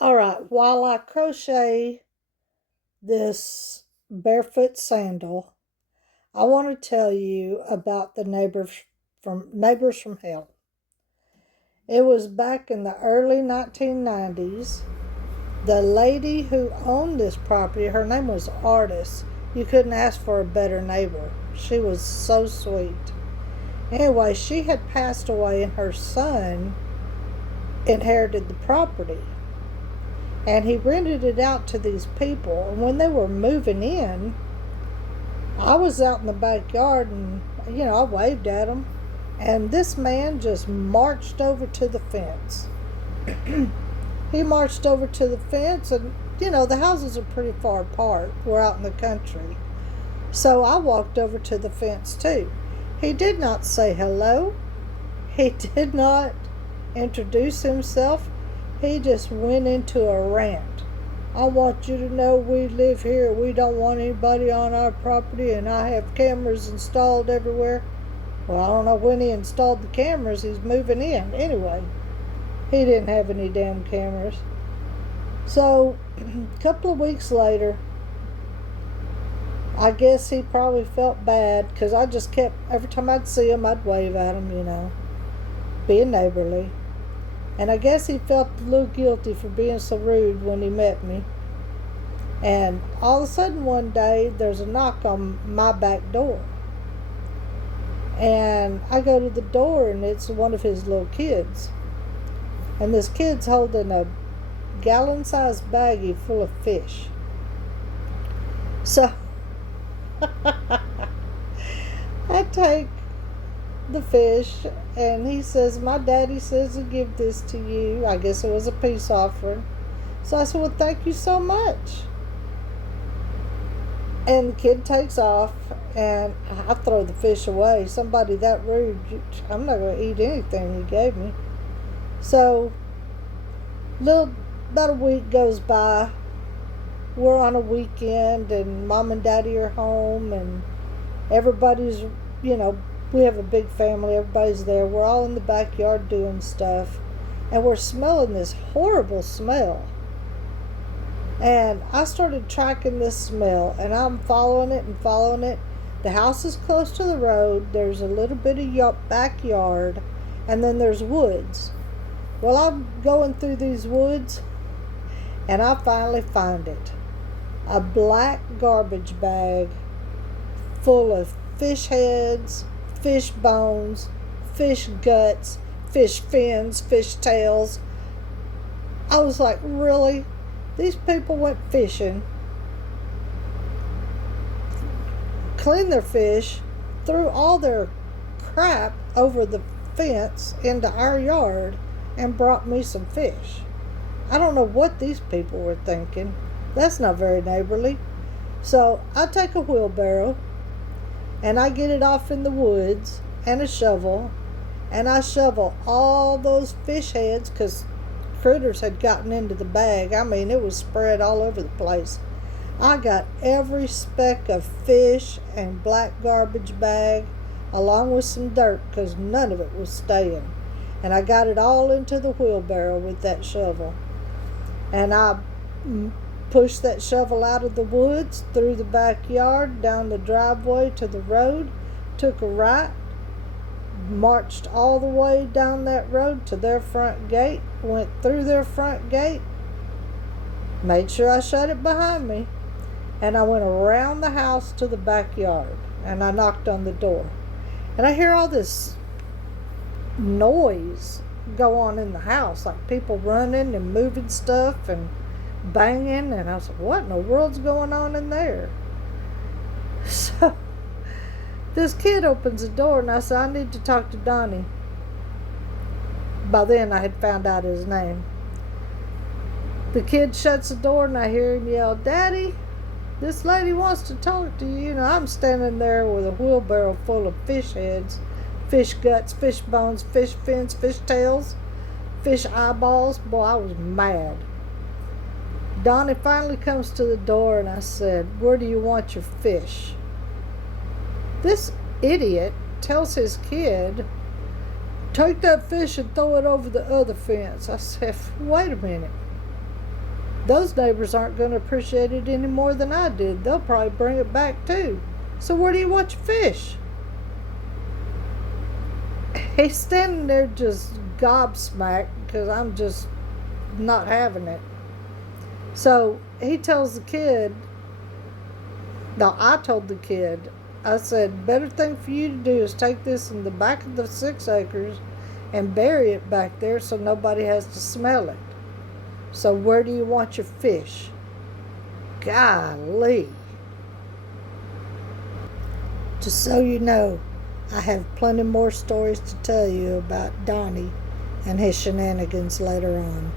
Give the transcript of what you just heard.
All right, while I crochet this barefoot sandal, I want to tell you about the neighbors from hell. It was back in the early 1990s. The lady who owned this property, her name was Artis. You couldn't ask for a better neighbor. She was so sweet. Anyway, she had passed away and her son inherited the property. And he rented it out to these people. And when they were moving in, I was out in the backyard and, I waved at them. And this man just marched over to the fence. He marched over to the fence, and, the houses are pretty far apart. We're out in the country. So I walked over to the fence too. He did not say hello. He did not introduce himself. He just went into a rant. I want you to know we live here. We don't want anybody on our property, and I have cameras installed everywhere. Well, I don't know when he installed the cameras. He's moving in. Anyway, he didn't have any damn cameras. So, a couple of weeks later, I guess he probably felt bad because I just kept, every time I'd see him, I'd wave at him, being neighborly. And I guess he felt a little guilty for being so rude when he met me. And all of a sudden one day, there's a knock on my back door. And I go to the door, and it's one of his little kids. And this kid's holding a gallon-sized baggie full of fish. So, I take the fish, and he says, my daddy says to give this to you. I guess it was a peace offering. So I said, well, thank you so much. And the kid takes off, and I throw the fish away. Somebody that rude, I'm not going to eat anything he gave me. So, about a week goes by. We're on a weekend, and mom and daddy are home, and everybody's, we have a big family. Everybody's there. We're all in the backyard doing stuff, and we're smelling this horrible smell. And I started tracking this smell, and I'm following it and following it. The house is close to the road. There's a little bit of backyard, and then there's woods. Well, I'm going through these woods, and I finally find it. A black garbage bag full of fish heads, fish bones, fish guts, fish fins, fish tails. I was like, really? These people went fishing, cleaned their fish, threw all their crap over the fence into our yard, and brought me some fish. I don't know what these people were thinking. That's not very neighborly. So I take a wheelbarrow, and I get it off in the woods, and a shovel, and I shovel all those fish heads, because critters had gotten into the bag. I mean, it was spread all over the place. I got every speck of fish and black garbage bag, along with some dirt, because none of it was staying. And I got it all into the wheelbarrow with that shovel. And I pushed that shovel out of the woods, through the backyard, down the driveway to the road, took a right, marched all the way down that road to their front gate, went through their front gate, made sure I shut it behind me, and I went around the house to the backyard, and I knocked on the door. And I hear all this noise go on in the house, like people running and moving stuff and banging, and I was like, what in the world's going on in there? So this kid opens the door, and I said, I need to talk to Donnie. By then I had found out his name. The kid shuts the door, and I hear him yell, Daddy, this lady wants to talk to you. And I'm standing there with a wheelbarrow full of fish heads, fish guts, fish bones, fish fins, fish tails, fish eyeballs. Boy, I was mad. Donnie finally comes to the door, and I said, where do you want your fish? This idiot tells his kid, take that fish and throw it over the other fence. I said, wait a minute. those neighbors aren't going to appreciate it any more than I did. They'll probably bring it back too. So where do you want your fish? He's standing there just gobsmacked because I'm just not having it. So he tells the kid, no, I told the kid, I said, better thing for you to do is take this in the back of the 6 acres and bury it back there so nobody has to smell it. So where do you want your fish? Golly. Just so you know, I have plenty more stories to tell you about Donnie and his shenanigans later on.